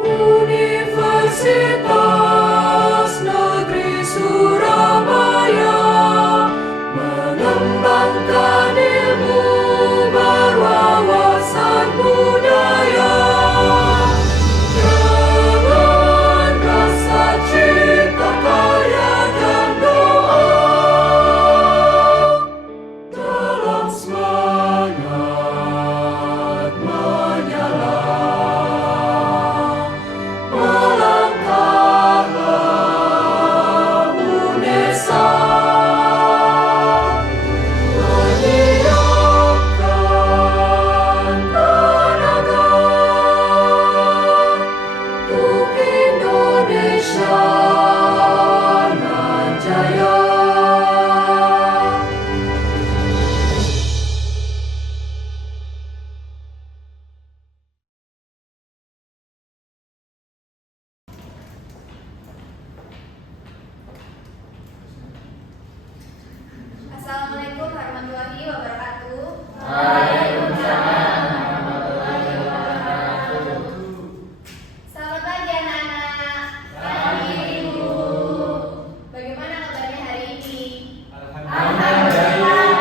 Universitas Negeri Surabaya mengembangkan ilmu berwawasan budaya dengan rasa cinta karya dan doa dalam semangat menyala. Melangkahlah UNESA menyiapkan tenaga untuk Indonesia nan jaya. Assalamualaikum warahmatullahi wabarakatuh. Waalaikumsalam warahmatullahi wabarakatuh. Selamat pagi anak-anak. Pagi, Ibu. Bagaimana kabarnya hari ini? Alhamdulillah.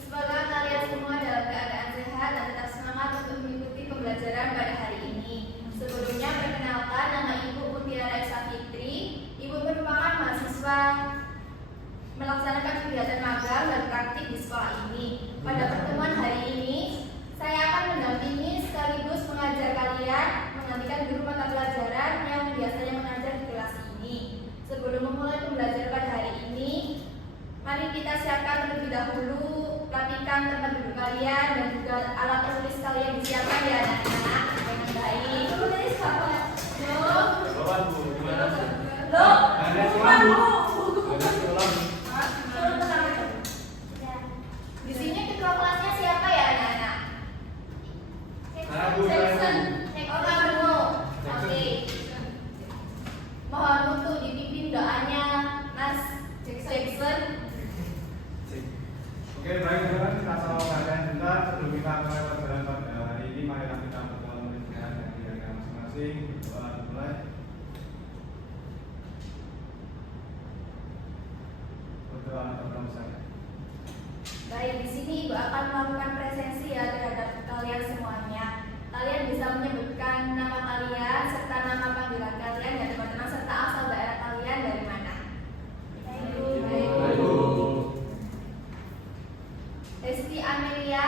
Semoga kalian semua dalam keadaan sehat dan tetap semangat untuk mengikuti pembelajaran pada hari ini. Sebelumnya perkenalkan, nama Ibu Mutiara Esa Fitri. Ibu merupakan mahasiswa melaksanakan kegiatan magang dan praktik di sekolah ini. Pada pertemuan hari ini, saya akan mendampingi sekaligus mengajar kalian menggantikan guru mata pelajaran yang biasanya mengajar di kelas ini. Sebelum memulai pembelajaran pada hari ini, mari kita siapkan terlebih dahulu rapikan tempat duduk kalian dan juga alat tulis kalian disiapkan ya anak-anak dengan baik. Di sini ketua kelasnya siapa ya anak-anak? Jackson. Oh, kamu. Oke. Mohon untuk dipimpin doanya Mas Jackson. Oke, baik teman-teman, kita selalu keadaan bentar sebelum kita mulai pelajaran pada hari ini. Mari kita berdoa menunjukkan yang diri masing-masing. Berdoa dimulai. Berdoa kepada saya. Baik, di sini Ibu akan melakukan presensi ya terhadap kalian semuanya. Kalian bisa menyebutkan nama kalian serta nama panggilan kalian dan teman-teman serta asal daerah kalian dari mana. Baik. Desti Amelia.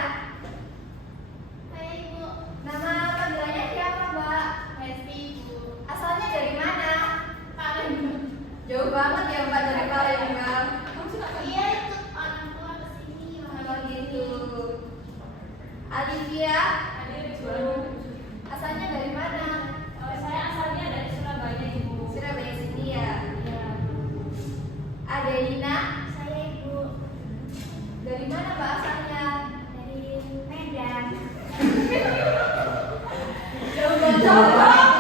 Baik, Ibu. Nama panggilannya siapa, Mbak? Desti, Ibu. Asalnya dari mana? Palembang. Jauh banget ya, Mbak, dari Palembang. Iya, ikut orang tua ke sini. Kalau gitu. Alivia. Asalnya dari mana? Saya asalnya dari Surabaya, Ibu. Surabaya sini ya. Iya. Adelina. Saya Ibu Dari mana Mbak asalnya? dari Medan. Jauh banget.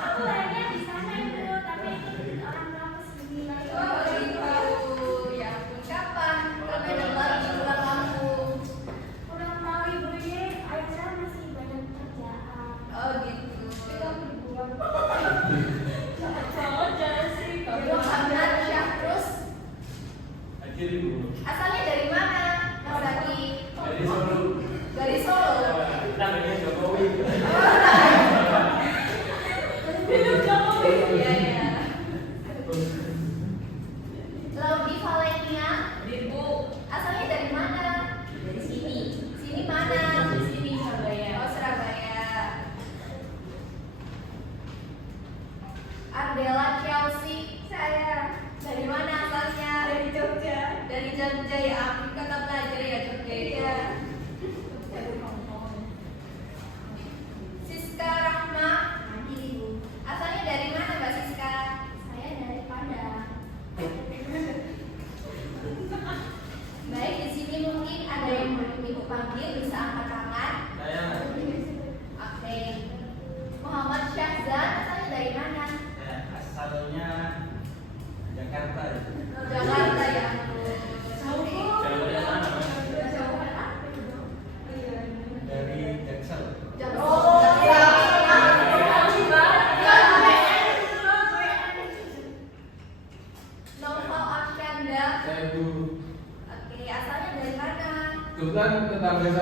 Aku lahirnya di sana, Ibu, tapi ikut orang tua ke sini lagi. Oh gitu. Ya ampun, kapan? Kapan ada lagi pulang kampung? Kurang tahu, Ibu, ini ayah saya masih banyak kerjaan. Oh gitu. sih. Muhammad Syafrus. Akhir Ibu. Asalnya dari mana? Mas Zaki? Dari Solo. Dari Solo. Kita dari Joko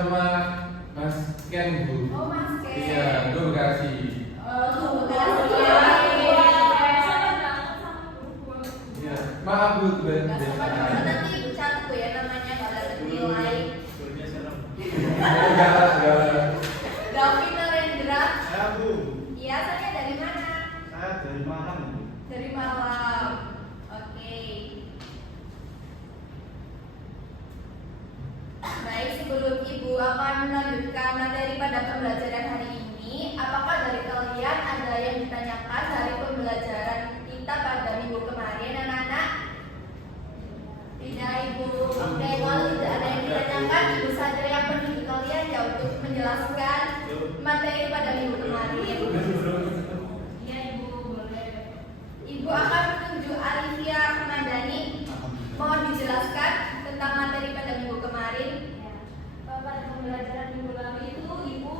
sama Mas Ken, Bu. Oh, Mas Ken. Iya, itu kasih. Oh, makasih ya. Iya, maaf Bu, Ben. Nggak sama-sama. Nanti Ibu catat tuh ya namanya kalau ada nilai. Gurunya serem. Galak. Davi Narendra. Saya Bu, Iya, saya dari mana? saya dari Malang. Dari Malang. Oke. Baik, sebelum Ibu akan melanjutkan materi pada pembelajaran hari ini, apakah dari kalian ada yang ditanyakan dari pembelajaran kita pada minggu kemarin, anak-anak? Tidak, Ibu. Oke, kalau tidak ada yang ditanyakan, Ibu saja yang penunjuk kalian ya untuk menjelaskan materi pada minggu kemarin. Iya, Ibu, boleh. Ibu akan menunjuk Alivia Ramadhani. Mohon dijelaskan tentang materi pada minggu kemarin. Pada pembelajaran minggu lalu itu, Ibu,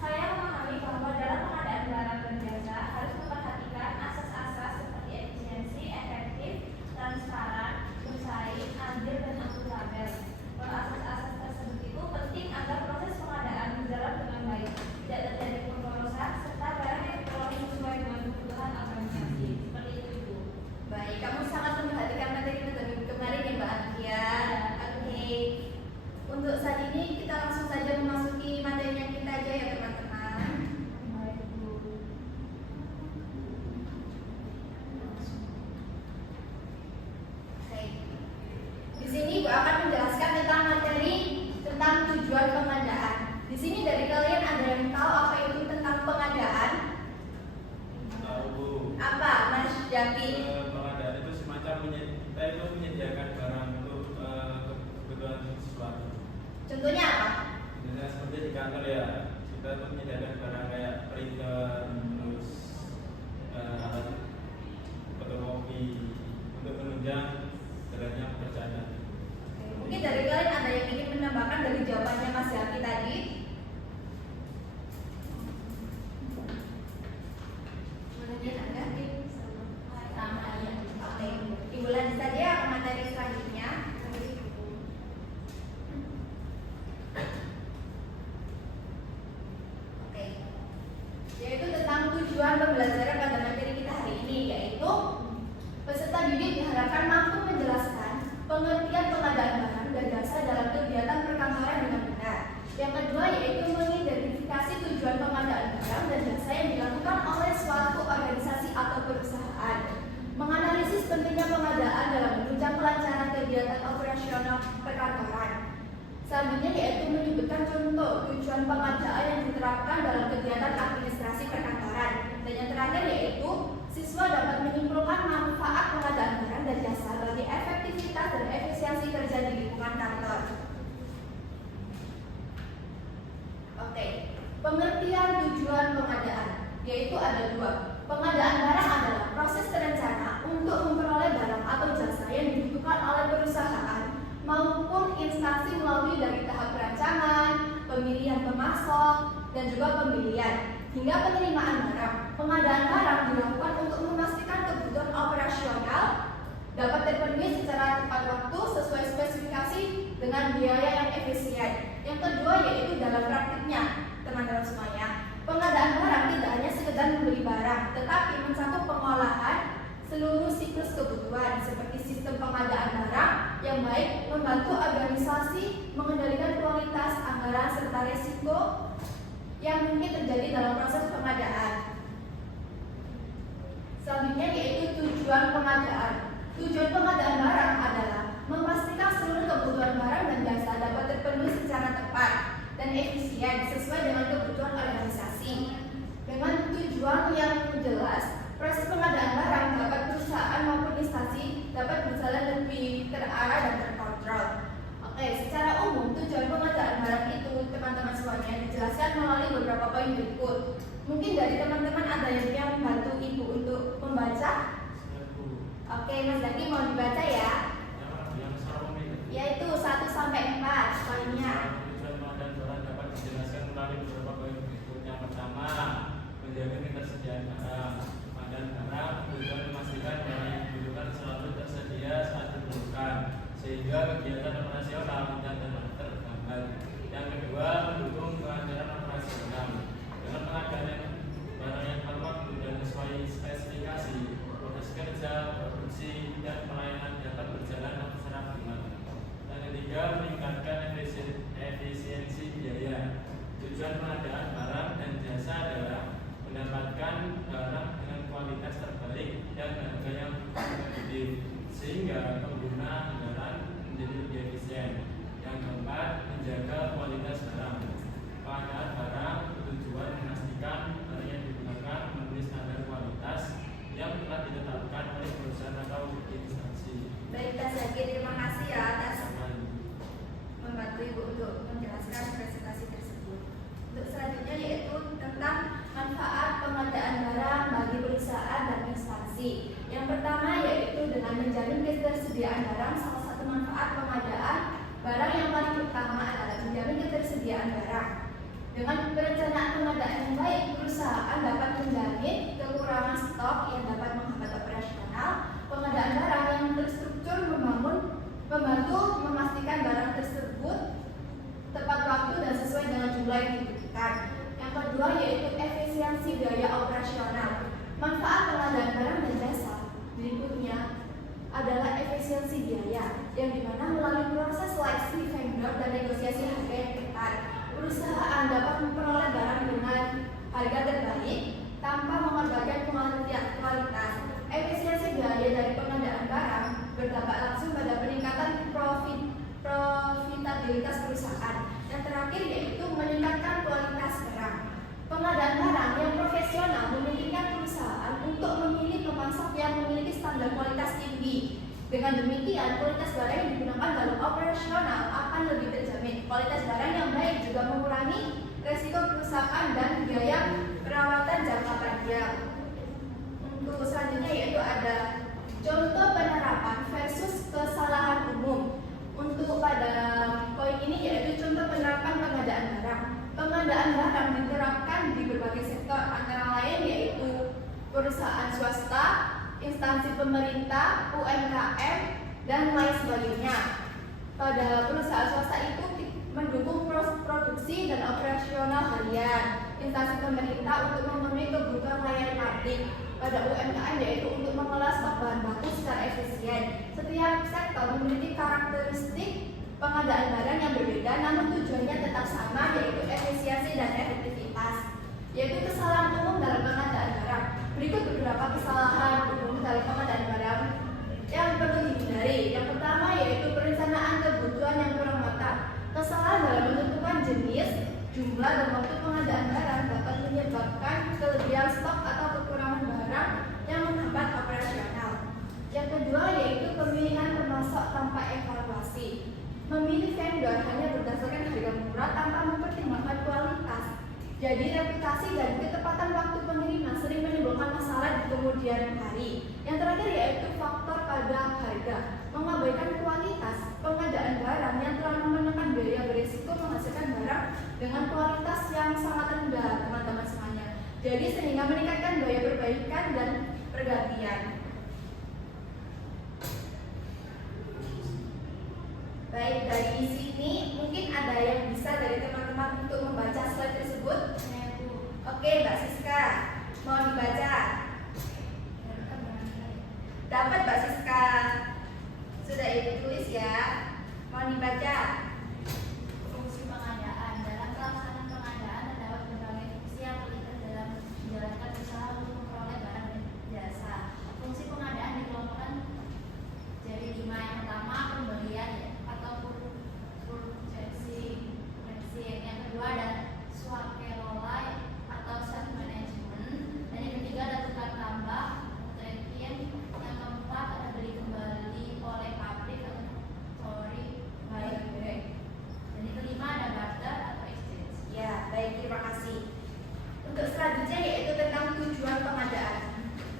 saya memahami bahwa dalam pengadaan barang dan jasa harus memperhatikan asas-asas seperti efisiensi, efektif, transparan, bersaing, adil, dan akuntabel. Asas-asas tersebut itu penting agar proses pengadaan berjalan dengan baik, tidak terjadi pemborosan, serta barang yang diperoleh sesuai dengan kebutuhan organisasi. Seperti itu, Ibu. Baik, kamu sangat memperhatikan materi pada minggu kemarin ya, Mbak Alivia. Oke. Untuk saat ini kita langsung saja memasuki materinya kita aja ya, teman-teman. Baik, Ibu. Oke. Di sini Ibu akan menjelaskan tentang materi tentang tujuan pengadaan. Di sini dari kalian ada yang tahu apa itu tentang pengadaan? Tahu Bu. Apa, Mas Jaki? Pengadaan itu semacam kita itu menyediakan barang untuk kebutuhan sesuatu. Contohnya apa? Misalnya seperti di kantor ya, kita tuh menyediakan barang kayak printer, terus alat fotokopi untuk menunjang jalannya pekerjaan. Mungkin dari kalian ada yang ingin menambahkan dari jawabannya Mas Jaki tadi? Menurut Anda? Sama ya. Oke. Ibu lanjut saja ke materi selanjutnya. Oke. Yaitu tentang tujuan pembelajaran pada materi kita hari ini, yaitu peserta didik diharapkan mampu menjelaskan pengertian pengadaan barang dan jasa dalam kegiatan perkantoran dengan benar. Yang kedua yaitu mengidentifikasi tujuan pengadaan barang dan jasa yang dilakukan oleh suatu organisasi atau perusahaan. Menganalisis pentingnya pengadaan dalam menunjang kelancaran kegiatan operasional perkantoran. Selanjutnya yaitu menyebutkan contoh tujuan pengadaan yang diterapkan dalam kegiatan administrasi perkantoran. Dan yang terakhir yaitu siswa dapat menyimpulkan manfaat pengadaan barang dan jasa bagi efektivitas dan efisiensi kerja di lingkungan kantor. Oke, pengertian tujuan pengadaan yaitu ada dua. Pengadaan barang adalah proses terencana untuk memperoleh barang atau jasa yang dibutuhkan oleh perusahaan maupun instansi melalui dari tahap perancangan, pemilihan pemasok, dan juga pembelian hingga penerimaan barang. Pengadaan barang dilakukan untuk memastikan kebutuhan operasional dapat terpenuhi secara tepat waktu sesuai spesifikasi dengan biaya yang efisien. Yang kedua yaitu dalam praktiknya, teman-teman semuanya. Pengadaan barang tidak hanya sekedar membeli barang, tetapi mencakup pengolahan seluruh siklus kebutuhan seperti sistem pengadaan barang yang baik, membantu organisasi mengendalikan kualitas anggaran serta risiko yang mungkin terjadi dalam proses pengadaan. Selanjutnya yaitu tujuan pengadaan. Tujuan pengadaan barang adalah memastikan seluruh kebutuhan barang dan jasa dapat terpenuhi secara tepat dan efisien sesuai dengan kebutuhan organisasi. Dengan tujuan yang jelas, proses pengadaan barang dapat perusahaan maupun instansi dapat berjalan lebih terarah dan terkontrol. Oke, secara umum tujuan pengadaan barang itu teman-teman semuanya dijelaskan melalui beberapa poin berikut. Mungkin dari teman-teman ada yang membantu ibu untuk membaca? Oke, Mas Zaki mau dibaca ya? Yaitu 1 sampai 4 poinnya. Tujuan pengadaan barang dapat dijelaskan melalui beberapa poin berikut. Yang pertama, menjaga ketersediaan barang. Pengadaan barang tujuan memastikan barang yang dibutuhkan selalu tersedia saat diperlukan, sehingga kegiatan operasional tidak terhambat. Yang kedua, mendukung kelancaran operasional dengan pengadaan barang yang tepat waktu dan sesuai spesifikasi. Proses kerja, produksi, dan pelayanan dapat berjalan secara optimal. Yang ketiga, meningkatkan efisiensi biaya. Tujuan pengadaan barang dan jasa adalah mendapatkan barang dengan kualitas terbaik dan harga yang kompetitif, sehingga pengguna kendaraan menjadi lebih efisien. Yang keempat, menjaga kualitas barang. Pengadaan barang bertujuan memastikan barang yang digunakan memenuhi standar kualitas yang telah ditetapkan oleh perusahaan atau instansi. Baik, Pak Zaki, terima kasih ya atas membantu Ibu untuk menjelaskan presentasi tersebut. Untuk selanjutnya yaitu tentang manfaat pengadaan barang bagi perusahaan dan instansi. Yang pertama yaitu dengan menjamin ketersediaan barang. Salah satu manfaat pengadaan barang yang paling utama adalah menjamin ketersediaan barang. Dengan perencanaan pengadaan yang baik, perusahaan dapat menjamin kekurangan stok yang dapat menghambat operasional. Pengadaan barang yang terstruktur membantu memastikan barang tersebut tepat waktu dan sesuai dengan jumlah yang dibutuhkan. Yang kedua yaitu efisiensi biaya operasional. Manfaat pengadaan barang dan jasa berikutnya adalah efisiensi biaya, yang dimana melalui proses seleksi vendor dan negosiasi harga yang ketat, perusahaan dapat memperoleh barang dengan harga terbaik tanpa mengorbankan kualitas. Efisiensi biaya dari pengadaan barang berdampak langsung pada peningkatan profitabilitas perusahaan. Yang terakhir yaitu meningkatkan kualitas barang. Pengadaan barang yang profesional memungkinkan perusahaan untuk memilih pemasok yang memiliki standar kualitas tinggi. Dengan demikian, kualitas barang yang digunakan dalam operasional akan lebih terjamin. Kualitas barang yang baik juga mengurangi resiko kerusakan dan biaya perawatan jangka panjang. Untuk selanjutnya yaitu ada contoh penerapan versus kesalahan umum. Untuk pada poin ini yaitu contoh penerapan pengadaan barang. Pengadaan barang diterapkan di berbagai sektor, antara lain yaitu perusahaan swasta, instansi pemerintah, UMKM, dan lain sebagainya. Pada perusahaan swasta itu mendukung produksi dan operasional harian. Instansi pemerintah untuk memenuhi kebutuhan layanan publik. Pada UMKM yaitu untuk mengelola stok bahan baku secara efisien. Setiap sektor memiliki karakteristik pengadaan barang yang berbeda, namun tujuannya tetap sama, yaitu efisiensi dan efektivitas. Yaitu kesalahan umum dalam pengadaan barang. Berikut beberapa kesalahan umum dalam pengadaan barang yang perlu dihindari. Yang pertama yaitu perencanaan kebutuhan yang kurang matang. Kesalahan dalam menentukan jenis, jumlah, dan waktu pengadaan barang dapat menyebabkan kelebihan stok atau kekurangan barang yang menghambat operasional. Yang kedua yaitu pemilihan pemasok tanpa evaluasi. Memilih vendor hanya berdasarkan harga murah tanpa mempertimbangkan kualitas. Jadi reputasi dan ketepatan waktu pengiriman sering menimbulkan masalah di kemudian hari. Yang terakhir yaitu faktor pada harga. Mengabaikan kualitas pengadaan barang yang terlalu menekan biaya berisiko menghasilkan barang dengan kualitas yang sangat rendah, teman-teman semuanya. Jadi sehingga meningkatkan biaya perbaikan dan pergantian. Baik, dari sini mungkin ada yang bisa dari teman-teman untuk membaca slide tersebut. Oke, Mbak Siska, mau dibaca? Dapat, Mbak Siska. Sudah Ibu tulis ya. Mau dibaca? Fungsi pengadaan. Dalam pelaksanaan pengadaan terdapat berbagai fungsi yang terlibat dalam menjalankan usaha untuk memperoleh barang dan jasa. Fungsi pengadaan dikelompokkan jadi 5. Yang pertama pembelian atau purchasing. Yang kedua ada swakelola atau self management. Dan yang ketiga ada tukar tambah, trade-in. Yang keempat ada beli kembali oleh pabrik atau factory buyback. Dan yang kelima ada barter atau exchange. Ya, baik, terima kasih. Untuk selanjutnya yaitu tentang tujuan pengadaan.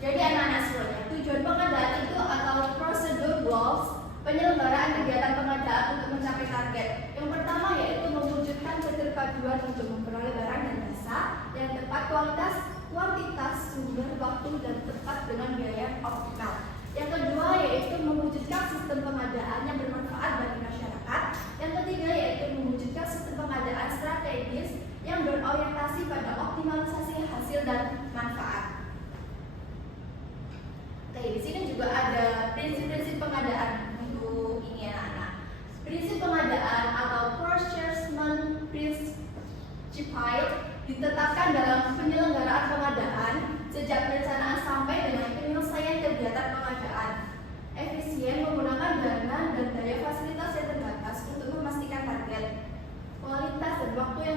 Jadi anak-anak semuanya, tujuan pengadaan itu atau prosedur goals, penyelenggaraan kegiatan pengadaan untuk mencapai target. Yang pertama yaitu mewujudkan keterpaduan untuk memperoleh barang dan jasa yang tepat, kualitas, kuantitas, sumber, waktu, dan tepat dengan biaya optimal. Yang kedua yaitu mewujudkan sistem pengadaan yang bermanfaat bagi masyarakat. Yang ketiga yaitu mewujudkan sistem pengadaan berorientasi pada optimalisasi hasil dan manfaat. Oke, di sini juga ada prinsip-prinsip pengadaan untuk ini anak-anak. Prinsip pengadaan atau procurement principle ditetapkan dalam penyelenggaraan pengadaan sejak perencanaan sampai dengan penyelesaian kegiatan pengadaan. Efisien menggunakan dana dan daya fasilitas yang terbatas untuk memastikan target, kualitas dan waktu yang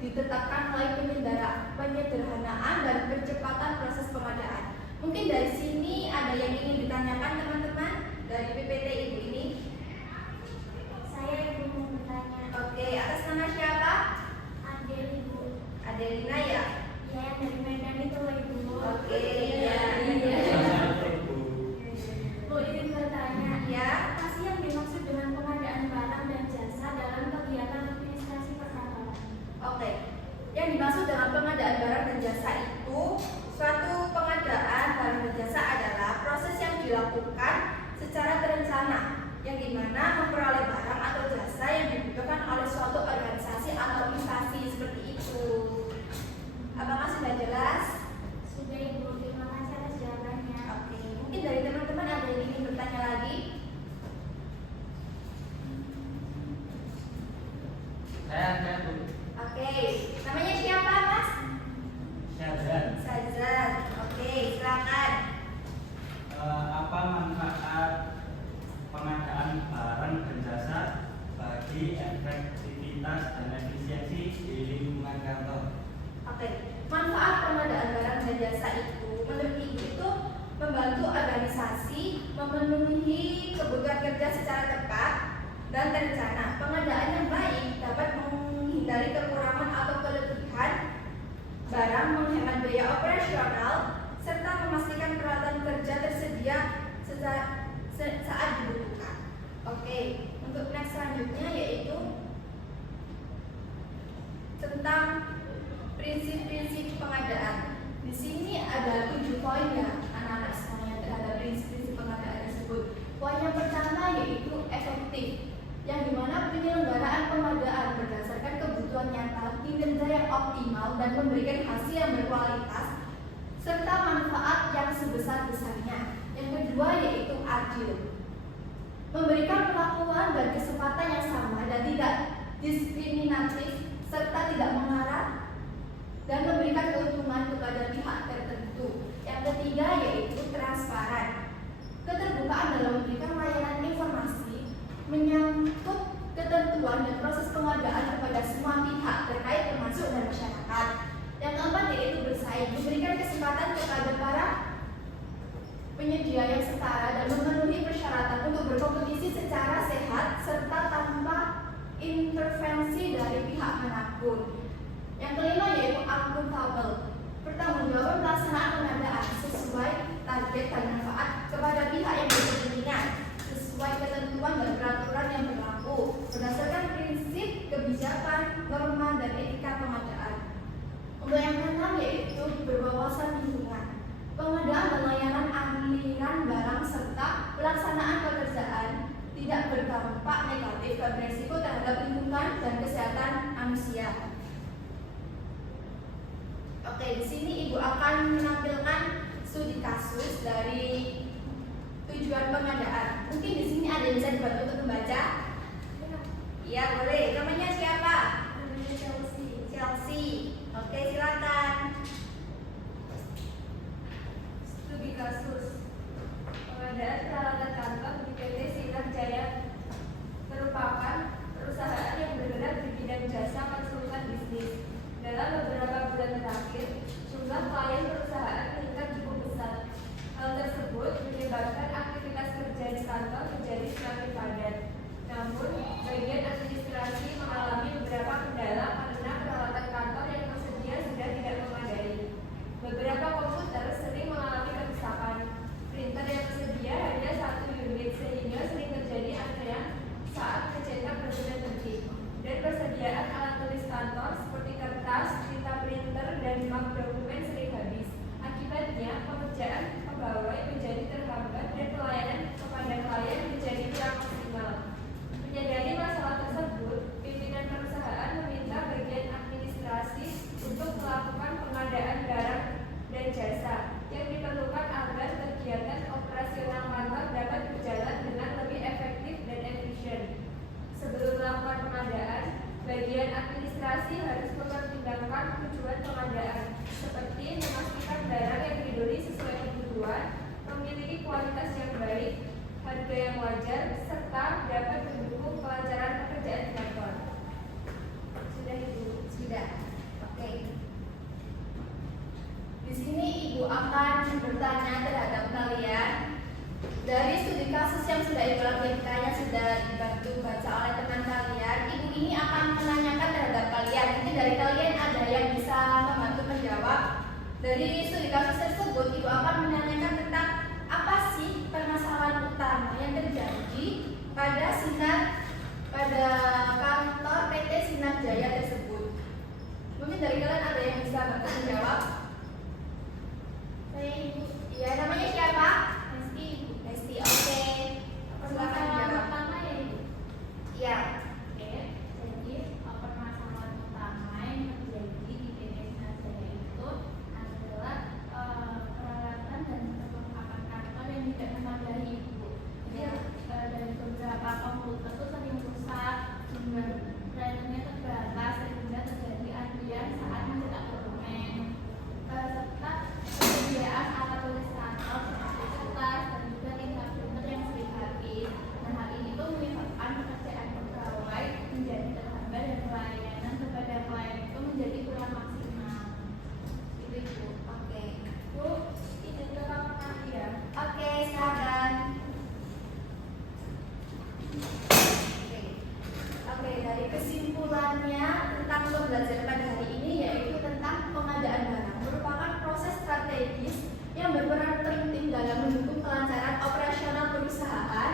ditetapkan oleh penyederhanaan dan percepatan proses pengadaan. Mungkin dari sini ada yang ingin ditanyakan teman-teman dari PPT Ibu ini. Saya Ibu mau bertanya. Oke, atas nama siapa? Adel Ibu. Adelina ya? Ya, yang dari Medan itu loh Ibu. Oke, ya. Bu ingin bertanya, Ya. apa sih yang dimaksud dengan pengadaan barang dan jasa dalam kegiatan administrasi perkantoran? Oke, yang dimaksud dengan pengadaan barang dan jasa itu suatu pengadaan barang dan jasa adalah proses yang dilakukan secara terencana, yang dimana memperoleh barang atau jasa yang dibutuhkan oleh suatu organisasi atau instansi seperti itu. Apakah sudah jelas? Sudah Ibu, terima kasih atas jawabannya. Oke, mungkin dari teman-teman ada yang ingin bertanya lagi? Saya Bu. Oke, namanya siapa Mas? Syazran. Sajran. Oke, silakan. Apa manfaat pengadaan barang dan jasa bagi efektivitas dan efisiensi di lingkungan kantor? Oke, manfaat pengadaan barang dan jasa itu menurut Ibu itu membantu organisasi memenuhi kebutuhan kerja secara tepat dan terencana. Pengadaan yang baik dapat menghindari kekurangan atau kelebihan barang, menghemat biaya operasional, serta memastikan peralatan kerja tersedia saat dibutuhkan. Oke, untuk next selanjutnya yaitu tentang prinsip-prinsip pengadaan. Di sini ada 7 poin ya anak-anak semuanya terhadap prinsip-prinsip pengadaan tersebut. Poin yang pertama yaitu efektif, yang dimana penyelenggaraan pengadaan berdasarkan kebutuhan nyata, kinerja yang optimal dan memberikan hasil yang berkualitas serta manfaat yang sebesar-besarnya. Yang kedua yaitu adil, memberikan perlakuan dan kesempatan yang sama dan tidak diskriminatif serta tidak mengarah dan memberikan keuntungan kepada pihak tertentu. Yang ketiga yaitu transparan, keterbukaan dalam memberikan layanan informasi menyangkut ketentuan dan proses pengadaan kepada semua pihak terkait termasuk dan masyarakat. Yang keempat yaitu bersaing, memberikan kesempatan kepada para penyedia yang setara dan memenuhi persyaratan untuk berkompetisi secara sehat serta tanpa intervensi dari pihak manapun. Yang kelima yaitu akuntabel, pertanggungjawaban pelaksanaan pengadaan sesuai target dan manfaat kepada pihak yang berkepentingan sesuai ketentuan dan peraturan yang berlaku berdasarkan prinsip kebijakan, norma dan etika pengadaan. Untuk yang keenam yaitu berwawasan lingkungan, pengadaan dan layanan aliran barang serta pelaksanaan pekerjaan tidak berdampak negatif dan beresiko terhadap lingkungan dan kesehatan manusia. Oke, di sini Ibu akan menampilkan studi kasus dari tujuan pengadaan. Mungkin di sini ada yang bisa dibantu untuk membaca. Iya, boleh. Namanya siapa? Namanya Chelsea. Chelsea. Oke, silakan. Studi kasus pengadaan peralatan kantor di PT Sinar Jaya merupakan perusahaan yang bergerak di bidang jasa konsultan bisnis. Dalam beberapa bulan terakhir, jumlah klien perusahaan meningkat cukup besar. Hal tersebut menyebabkan aktivitas kerja di kantor menjadi semakin padat. Namun, bagian administrasi mengalami beberapa kendala karena peralatan kantor yang tersedia sudah tidak memadai. Beberapa komputer sering mengalami kerusakan. menentukan tujuan pengadaan, seperti memastikan barang yang dibeli sesuai kebutuhan, memiliki kualitas yang baik, harga yang wajar, serta dapat mendukung kelancaran pekerjaan di kantor. Sudah Ibu? Sudah. Oke. Di sini Ibu akan bertanya terhadap kalian dari studi kasus yang sudah Ibu lakukan, yang sudah dibantu baca oleh teman kalian. Ibu ini akan menanyakan terhadap kalian. Mungkin dari kalian ada yang bisa membantu menjawab. Dari studi kasus tersebut, Ibu akan menanyakan tentang apa sih permasalahan utama yang terjadi pada kantor PT Sinar Jaya tersebut. Mungkin dari kalian ada yang bisa bantu menjawab? Saya Ibu. Iya, namanya siapa? Mesti Ibu. Lesti. Oke. Silakan Permasalahan dijawab. utama ya Ibu. Iya. Oke, jadi permasalahan utama yang terjadi di PT Sinar Jaya itu adalah peralatan dan perlengkapan kantor yang tidak memadai Ibu. Jadi dari beberapa komputer itu sering rusak, jumlah printernya terbatas sehingga terjadi antrian saat mencetak dokumen. Serta penyediaan alat tulis kantor seperti kertas dan juga tinta printer yang sering habis. Nah, hal ini tuh menyebabkan pekerjaan pegawai menjadi terhambat dan pelayanan kepada klien itu menjadi kurang maksimal. Itu Ibu. Oke. Bu, izin ke kamar mandi ya. Oke, silakan. Oke, dari kesimpulannya tentang pembelajaran pada hari ini yaitu tentang pengadaan barang merupakan proses strategis yang berperan penting dalam mendukung kelancaran operasional perusahaan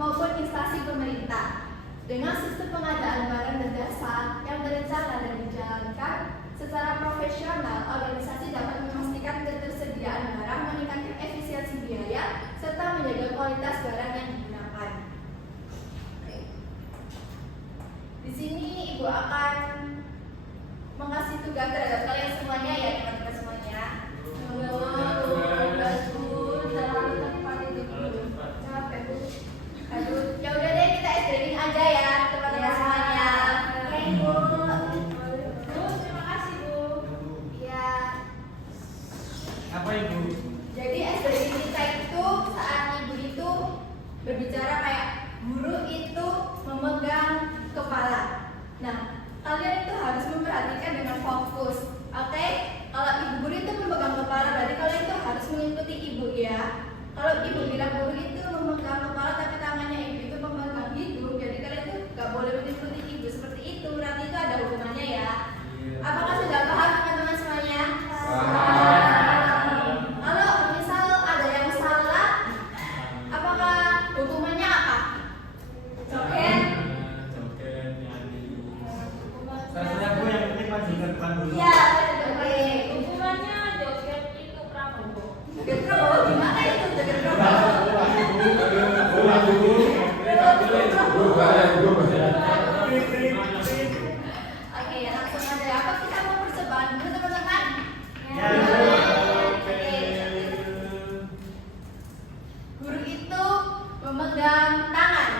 maupun instansi pemerintah. Dengan sistem pengadaan barang dan jasa yang terencana dan dijalankan secara profesional, organisasi dapat memastikan ketersediaan barang, meningkatkan efisiensi biaya, serta menjaga kualitas barang yang digunakan. Oke. Di sini Ibu akan mengasih tugas terhadap kalian semuanya ya, teman-teman semuanya. Tugas Bu, terlalu cepat itu Bu. Capek Bu. Aduh, ya udah deh kita SDG aja ya, teman-teman semuanya. Oke Bu. Bu, terima kasih Bu. Iya. Apa Ibu? Jadi SDG kita itu saat Ibu itu berbicara kayak guru itu memegang kepala. Nah, kalian itu harus memperhatikan dengan fokus. Oke? Kalau Ibu guru itu memegang kepala, berarti kalian itu harus mengikuti Ibu ya. Kalau Ibu bilang guru itu memegang kepala tapi tangannya Ibu itu memegang hidung, jadi kalian itu gak boleh mengikuti Ibu seperti itu. Nanti itu ada hukumannya ya. Apakah sudah paham teman-teman semuanya? Kalau misal ada yang salah, apakah hukumannya apa? Joget. Joget, nyanyi. Terserah Bu, yang penting maju ke depan dulu. Ya, oke. Hukumannya joget itu Prabowo. Joget Prabowo gimana itu joget Prabowo? Oke, ya langsung aja. Apa kita mau percobaan dulu teman-teman? Ya. Oke. Guru itu memegang tangan.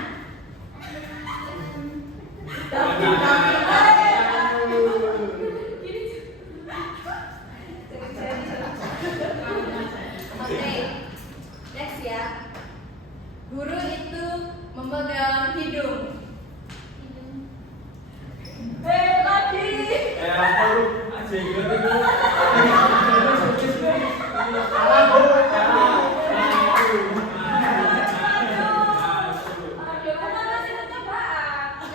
Oke, next ya. Guru itu memegang hidung. Lagi. Apa lu? Asik gitu Bu. Salah Bu. Aduh, kan masih percobaan.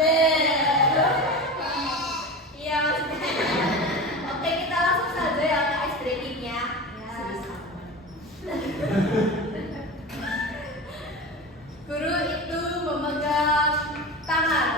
Iya, maksudnya. Oke, kita langsung saja ya ke ice breaking-nya. Guru itu memegang tangan.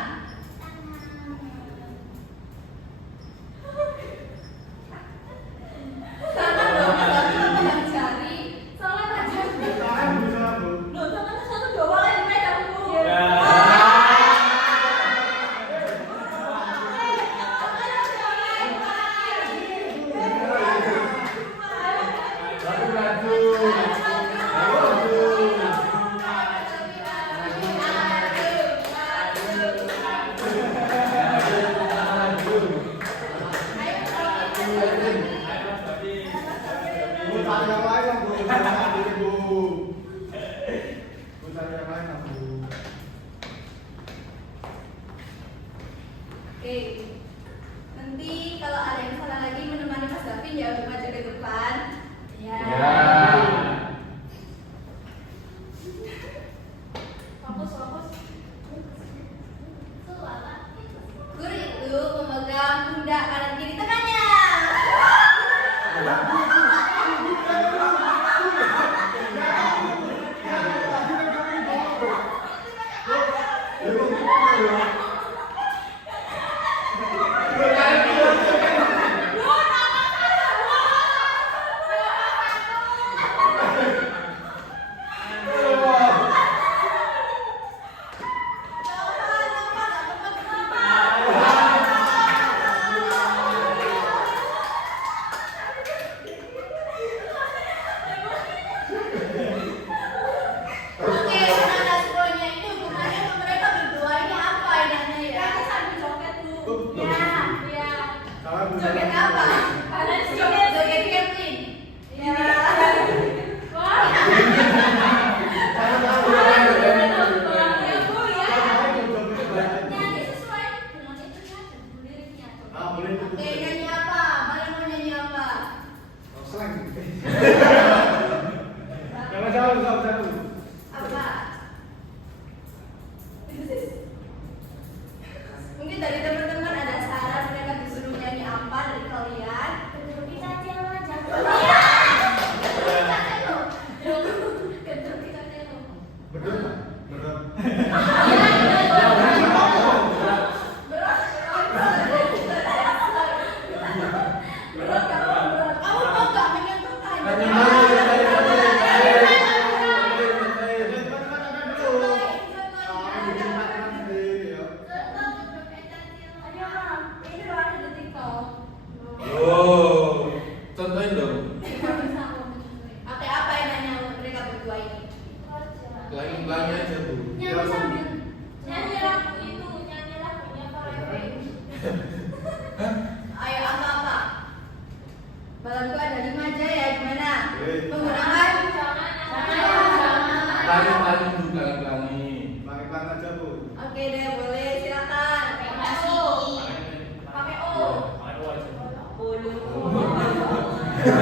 Pakai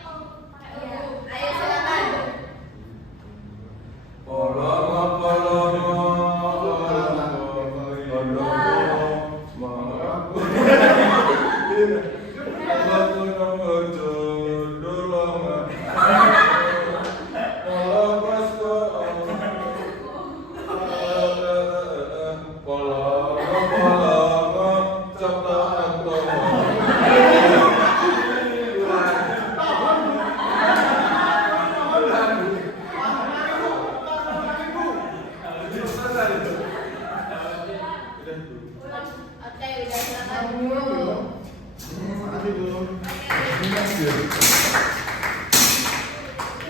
O. Ya, ayo silakan. Oke, udah silakan dulu. Makasih Bu.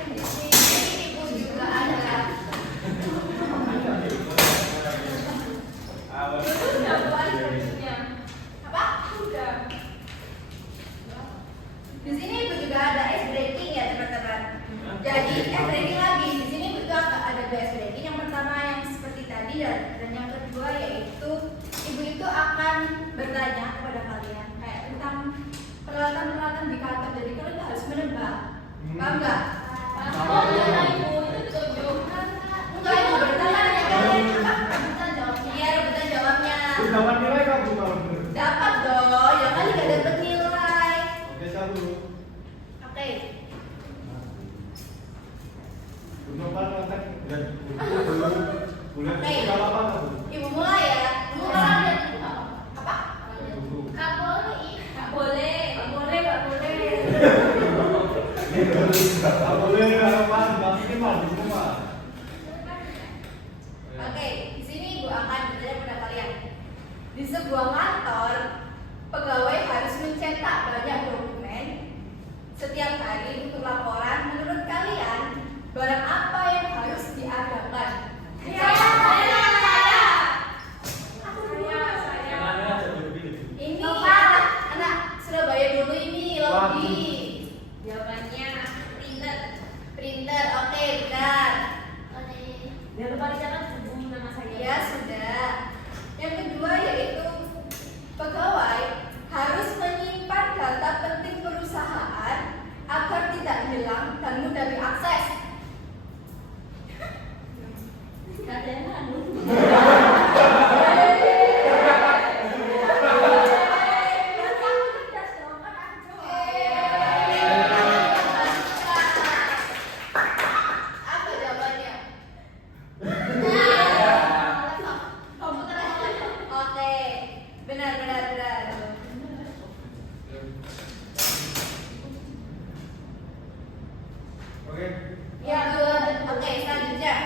Di sini ibu juga ada. Sudah buat bajunya. Apa? Sudah. Di sini ibu juga ada ice breaking ya teman-teman. Jadi ice breaking lagi. Di sini ibu juga ada dua ice breaking. Yang pertama yang seperti tadi dan yang kedua yaitu ibu itu akan bertanya kepada kalian kayak tentang peralatan-peralatan di kantor. Jadi kalian tuh harus menebak. Paham nggak? Oh, iya Ibu, itu ditunjuk. Enggak, ibu bertanya kalian rebutan jawabnya. Iya, rebutan jawabnya. Bu, dapat nilai kok Bu kalau bener? Dapat dong, ya kali nggak dapat nilai. Oke, satu. Oke. Bu Nopal kontak dan Bu. Boleh Oke. enggak apa-apa nggak, Bu? Ibu mulai ya. Mulai. Apa? Bu. Nggak boleh. Nggak boleh. Nggak boleh. Nggak boleh. Nggak boleh apa? Bang ini mah di rumah. Oke, di sini ibu akan bertanya pada kalian. Di sebuah kantor, pegawai harus mencetak banyak dokumen setiap hari untuk laporan. Menurut kalian, barang apa yang harus diadakan? Saya. Kenapa aja berpilih? Ini anak Surabaya dulu ini lobby. Jawabannya printer. Printer, oke, benar. Jangan lupa dicatat hubung nama saya. Ya sudah. Yang kedua yaitu pegawai harus menyimpan data penting perusahaan agar tidak hilang dan mudah diakses. Nggak ada yang anu. Apa jawabannya? Komputer. Oke, benar. Oke. Ya, oke, selanjutnya.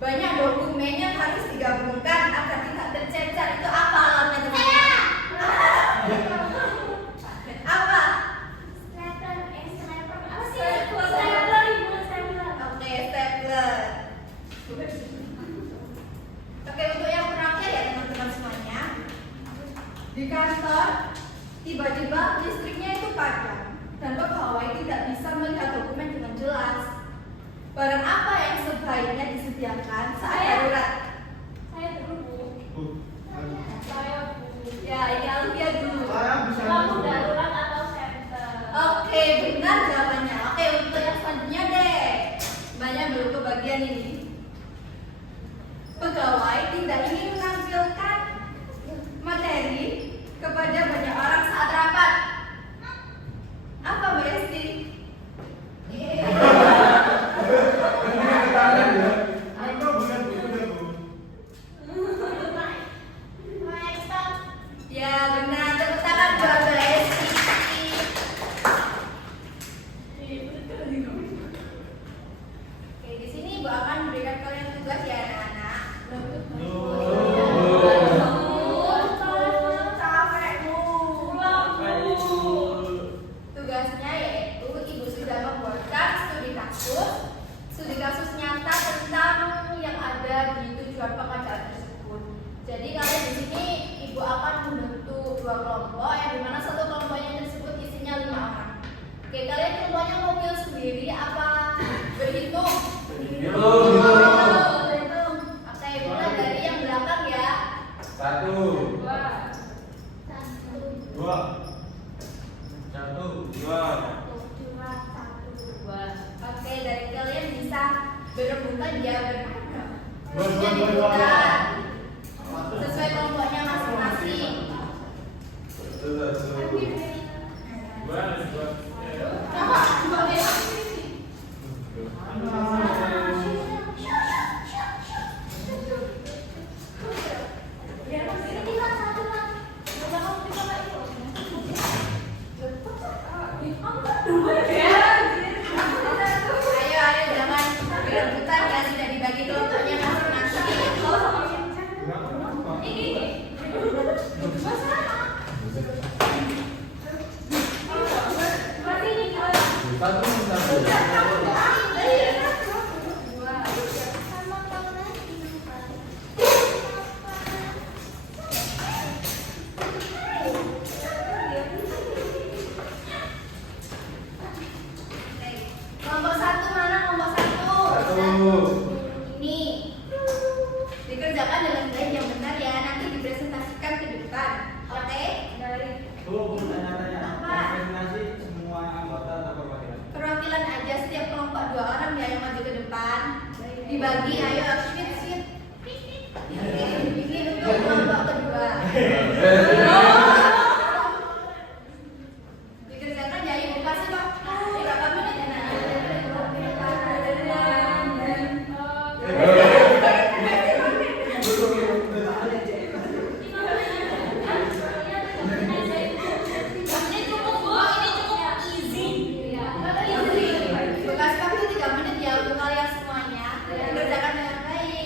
Banyak dokumen yang harus digabungkan agar tidak tercecer. Itu apa alarmnya teman-teman? Apa? Oke, stapler. Oke, untuk yang terakhir ya teman-teman semuanya. Di kantor, tiba-tiba listriknya itu padam dan pegawai tidak bisa melihat dokumen dengan jelas. Barang apa yang sebaiknya disediakan saat darurat? Bu. Ya, ini Alfia dulu. Saya bisa. Lampu darurat atau senter. Oke, benar jawabannya. Oke, untuk yang selanjutnya deh. Banyak belum kebagian ini. Pegawai tidak ingin menampilkan materi kepada banyak orang saat rapat. Apa Bu Esti? Enggak bukan Bu, udah Bu. Ya benar, tepuk tangan buat Bu Esti. Oke, di sini Ibu akan memberikan kalian tugas ya anak-anak. Tugasnya yaitu Ibu sudah membuatkan studi kasus nyata tentang yang ada di tujuan pengajaran tersebut. Jadi kalian di sini Ibu akan membentuk dua kelompok yang dimana satu kelompoknya tersebut isinya 5 orang. Oke, kalian kelompoknya mau pilih sendiri apa berhitung? Berhitung. Oke, mulai dari yang belakang ya. 1, 2, 2, Dua. Satu. Dua. Oke, dari kalian bisa berebutan ya berapa? Dua. Diputar sesuai kelompoknya masing-masing. Dua. Ayo, jangan berebutan ya, sudah dibagi kelompoknya masing-masing. Kelompok satu mana kelompok satu? Ini dikerjakan dengan baik yang benar ya, nanti dipresentasikan ke depan. Oke? Bu, tanya-tanya. Apa? Presentasi semua anggota atau perwakilan? Perwakilan aja, setiap kelompok 2 orang ya yang maju ke depan. Dibagi, ayo switch. Oke, ini untuk kelompok kedua. Dikerjakan ya, ibu kasih waktu berapa menit ya? Ini cukup easy. Kasih waktu 3 menit ya untuk kalian semuanya. Kerjakan dengan baik.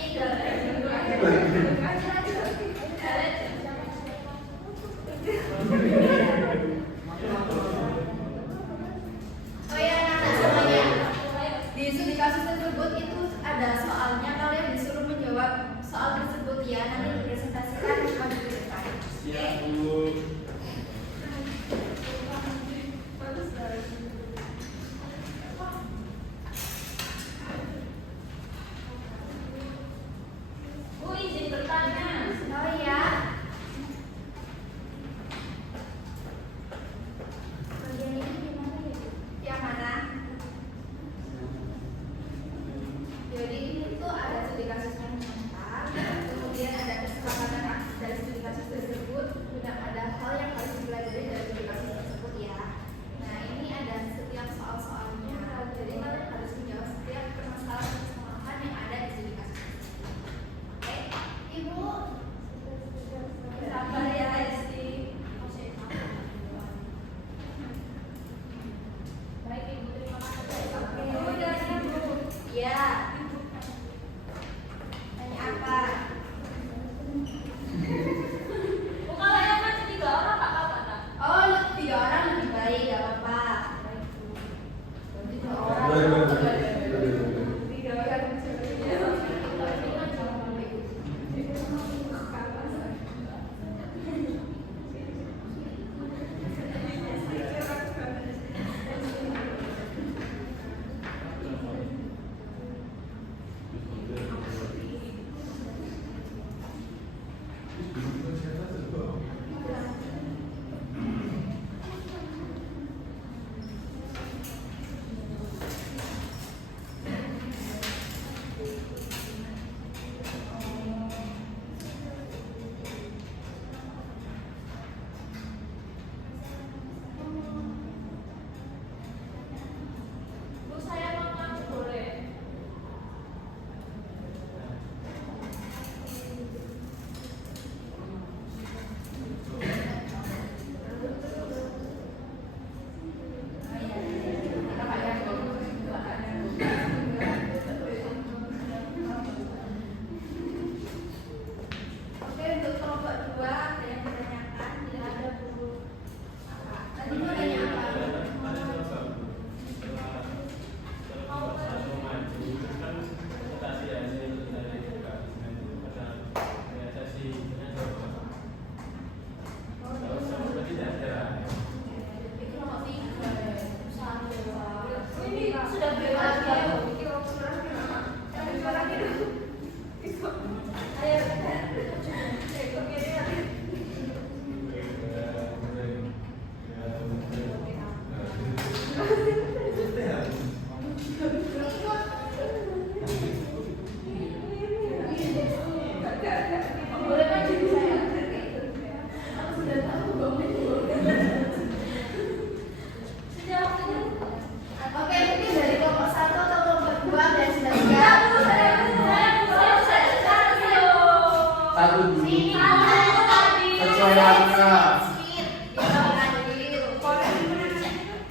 Koreana. Sweet. Bisa mengadil.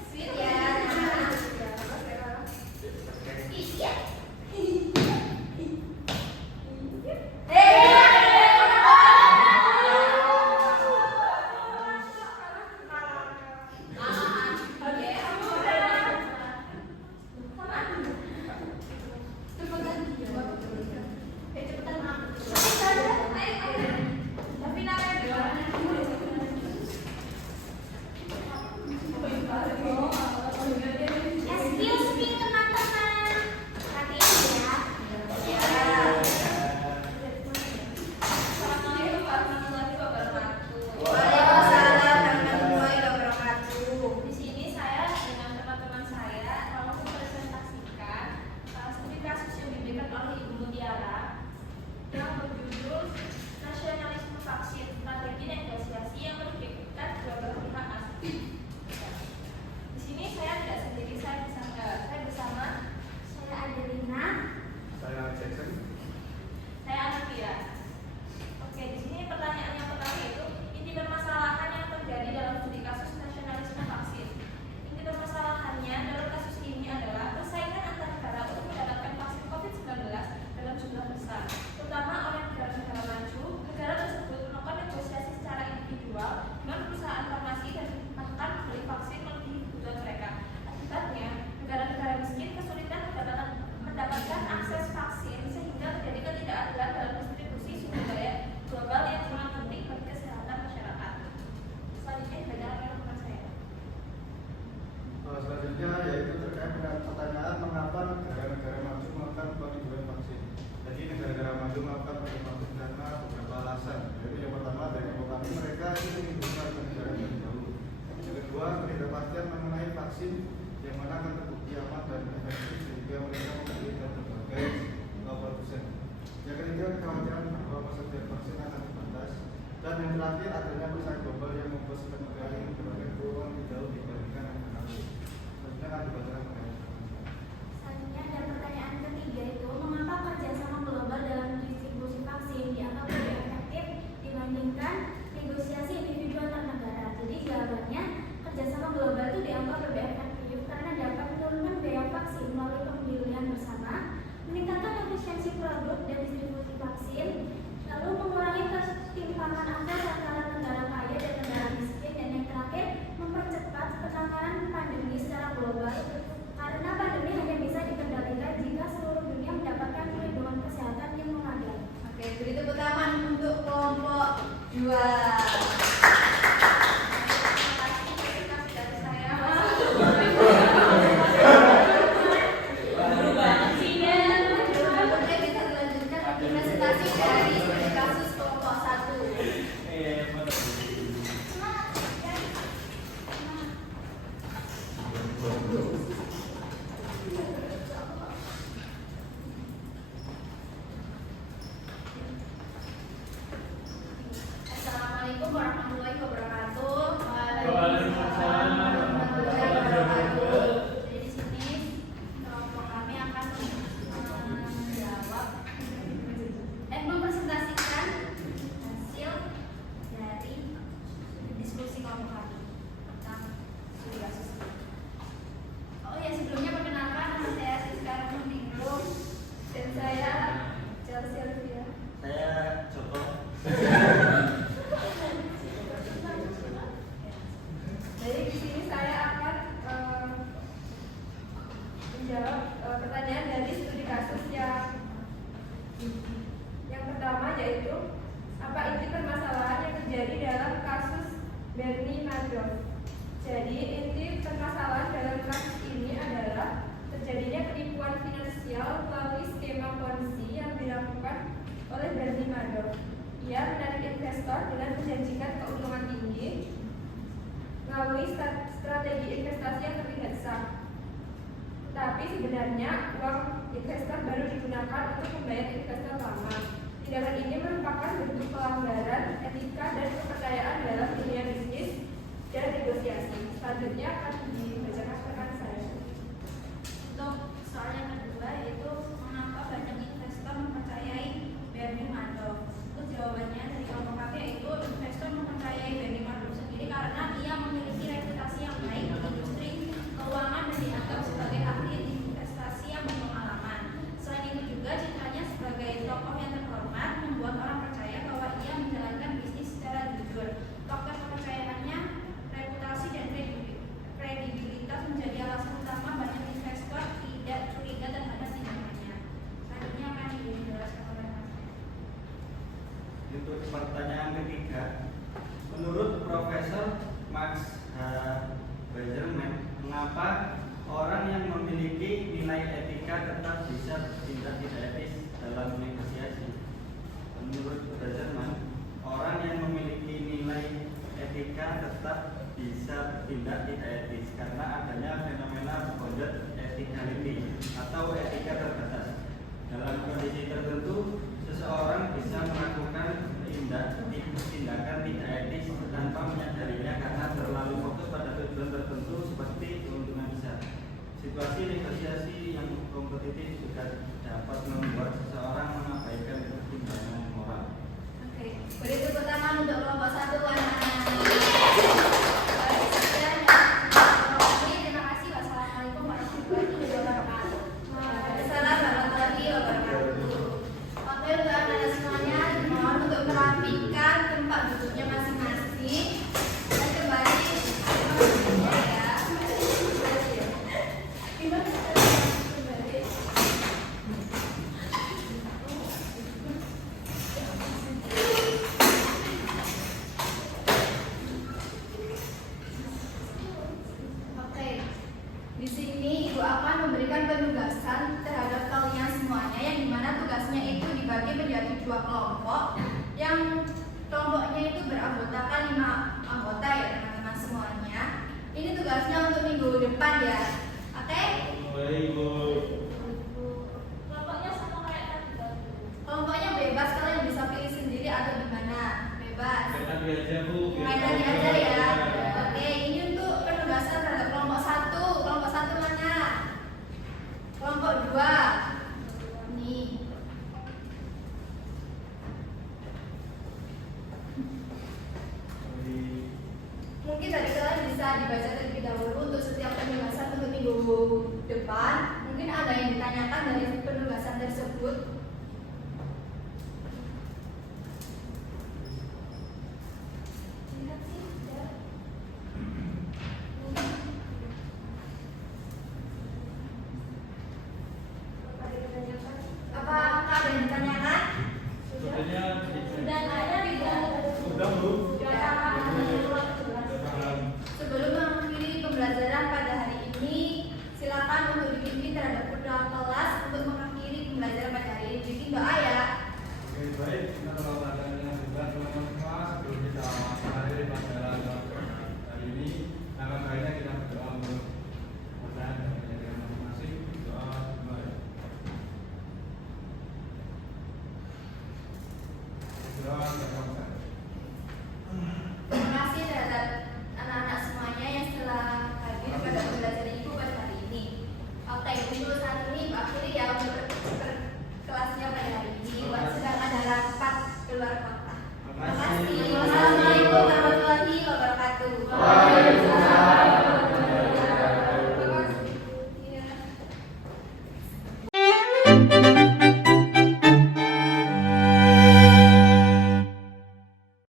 Sweet ya. Iya. Excuse me teman-teman. Perhatiin ya. Assalamualaikum warahmatullahi wabarakatuh. Waalaikumsalam warahmatullahi wabarakatuh. Di sini saya dengan teman-teman saya mau mempresentasikan studi kasus yang diberikan oleh Ibu Mutiara yang berjudul Nasionalisme Vaksin, Strategi Negosiasi yang Merugikan Kedua Belah Pihak Asli. Di sini saya tidak sendiri, saya bersama Saya Adelina. Saya Jackson. saya Anavia. Oke, di sini pertanyaan yang pertama itu inti permasalahan yang terjadi dalam studi kasus nasionalisme vaksin. Inti permasalahannya dalam kasus ini adalah persaingan antar negara untuk mendapatkan vaksin COVID-19 dalam jumlah besar, terutama oleh negara-negara maju. Negara tersebut melakukan negosiasi secara individual dengan perusahaan farmasi dan bahkan membeli vaksin melebihi kebutuhan mereka. Akibatnya, negara-negara miskin kesulitan mendapatkan akses vaksin sehingga terjadi ketidakadilan dalam distribusi sumber daya global yang sangat penting bagi kesehatan masyarakat. Selanjutnya dibacakan oleh teman saya. Selanjutnya yaitu terkait dengan pertanyaan mengapa negara-negara maju melakukan penelitian vaksin. Jadi negara-negara maju melakukan penelitian vaksin karena beberapa alasan. Yaitu yang pertama dari ekonomi mereka itu menggunakan negara yang jauh. Yang kedua ketidakpastian mengenai vaksin yang mana akan terbukti aman dan efektif sehingga mereka membeli dan berbagai produsen. Yang ketiga kekhawatiran bahwa persediaan vaksin akan terbatas. Dan yang terakhir adanya perusahaan global yang membuat setiap negara ini mendapatkan peluang lebih jauh dibandingkan negara lain. Selanjutnya akan dibacakan oleh Selanjutnya ada pertanyaan ketiga itu mengapa kerjasama global dalam distribusi vaksin dianggap lebih efektif dibandingkan negosiasi individu antar negara. Jadi jawabannya kerjasama global itu dianggap lebih efektif karena dapat menurunkan biaya vaksin melalui pembelian bersama, meningkatkan efisiensi produk dan distribusi vaksin, lalu mengurangi ketimpangan akses antara negara kaya dan negara miskin, dan yang terakhir mempercepat penanganan pandemi secara global karena pandemi hanya bisa dikendalikan jika seluruh dunia mendapatkan perlindungan kesehatan yang memadai. Oke, beri tepuk tangan untuk kelompok 2. Oke, kita lanjutkan presentasi dari studi kasus kelompok 1. Assalamualaikum warahmatullahi wabarakatuh. Waalaikumsalam warahmatullahi wabarakatuh. Jadi di sini kelompok kami akan menjawab mempresentasikan hasil dari diskusi kelompok kami tentang studi kasus ini. Oh ya, sebelumnya perkenalkan, nama saya Siska Muningrum dan saya Chelsea Olivia. saya Joko. Jadi di sini saya akan menjawab pertanyaan dari studi kasus yang pertama, yaitu apa inti permasalahan yang terjadi dalam kasus Bernie Madoff. Jadi inti permasalahan dalam kasus ini adalah terjadinya penipuan finansial melalui skema Ponzi yang dilakukan oleh Bernie Madoff. Ia menarik investor dengan menjanjikan keuntungan tinggi melalui strategi investasi yang terlihat sah. Tapi sebenarnya uang investor baru digunakan untuk membayar investor lama. Tindakan ini merupakan bentuk pelanggaran etika dan kepercayaan dalam dunia bisnis dan negosiasi. Selanjutnya akan dibacakan rekan saya. Untuk soal yang kedua yaitu mengapa banyak investor mempercayai Bernie Madoff. Untuk jawabannya dari kelompok kami yaitu investor mempercayai tetap bisa tindak tidak etis karena adanya fenomena bonded ethicality atau etika terbatas. Dalam kondisi tertentu, seseorang bisa melakukan tindakan tidak etis tanpa menyadarinya karena terlalu fokus pada tujuan tertentu seperti keuntungan besar. Situasi negosiasi yang kompetitif juga dapat membuat seseorang mengabaikan pertimbangan moral. Oke, beri tepuk tangan untuk kelompok 1 anak-anak. Terima kasih. Wassalamualaikum warahmatullahi wabarakatuh. Waalaikumsalam warahmatullahi wabarakatuh. Oke, untuk anak-anak semuanya dimohon untuk merapikan tempat duduknya masing-masing dan kembali ke tempatnya ya. Oke, di sini Ibu akan memberikan penugasan terhadap kalian semuanya yang dimana tugasnya itu dibagi menjadi 2 kelompok yang kelompoknya itu beranggotakan 5 anggota ya teman-teman semuanya. Ini tugasnya untuk minggu depan ya. Oke? Baik, Bu. Kelompoknya sama kayak tadi kan? Kelompoknya bebas, kalian bisa pilih sendiri atau gimana? Bebas. Kayak tadi aja, Bu. Kayak tadi aja ya. Oke, ini untuk penugasan terhadap kelompok 1. Kelompok 1 mana? Kelompok 2. Nih. Mungkin dari kalian bisa dibaca terlebih dahulu untuk setiap penugasan untuk minggu depan. Mungkin ada yang ditanyakan dari penugasan tersebut.